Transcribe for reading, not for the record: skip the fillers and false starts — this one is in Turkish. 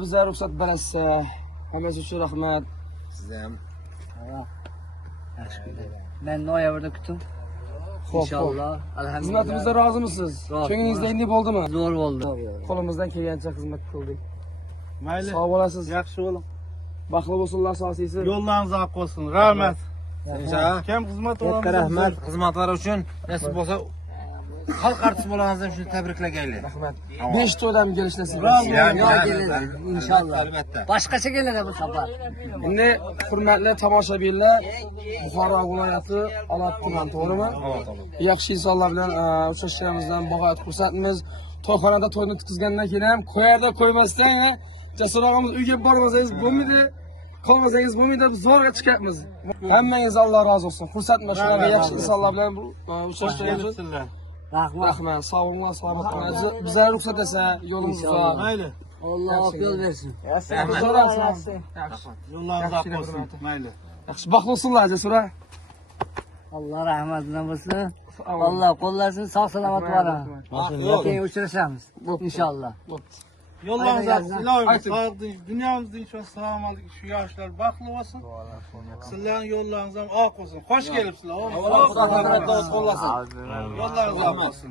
Bize ruhsat beresiz. Hammasi uchun rahmat. Sizga ham. Yaxshi kunlar. Men noyabrda kutdim. İnşallah. Alhamdulillah. Xizmatimizdan rozimisiz? Ko'nglingizda endi bo'ldimi? Zo'r bo'ldi. Qo'limizdan kelgancha xizmat qildik. Mayli. Sog' bo'lasiz. Yaxshi bo'ling. Baxtli bo'lsinlar asosiysi. Yo'llaringiz oq bo'lsin. Rahmat. Kim xizmat olamiz? Rahmat xizmatlari uchun nasib bo'lsa xalq artisti bo'lganingizdan shuni tabriklagaylik. Rahmat. 5 to'ydan kelishlasizlar. İnşallah. Albatta. Başqacha keladi bu safar. Endi hurmatli tomoshabinlar, Buxoro viloyati Olot tumani, to'g'rimi? Yaxshi insonlar bilan uchrashganimizdan bag'oyat xursandmiz. To'yxonada to'yni tutkizgandan keyin ham qo'yarda qo'ymasdan Jasur og'amiz uyga bormasangiz bo'lmaydi, qolmasangiz bo'lmaydi deb zo'rg'a chiqyapmiz. Hammangiz Alloh rozi bo'lsin. Xursandman shunaqa yaxshi insonlar bilan uchrashganimiz uchun. Rahmat, sog' bo'linglar, salomat bo'linglar. Bizlar ruxsat esa yo'limiz uzoq. Mayli. Allah yo'l bersin. Yaxshi. Yo'llaringiz oq bo'lsin. Mayli. Yaxshi, baxtli bo'lsinlar Jasur. Allah rahmatidan bo'lsin. Allah qo'llasin, sog' salomat bo'ling. Keyin uchrashamiz. İnşallah. Yo'llaringiz iloyim sog'lik, dunyomizda inshaalloh salomatlik, shu yoshlar baxtli bo'lsin. Sizlarning yo'llaringiz ham oq bo'lsin. Xo'sh kelibsizlar. Xudo qo'llasin. Yo'llaringiz oq bo'lsin.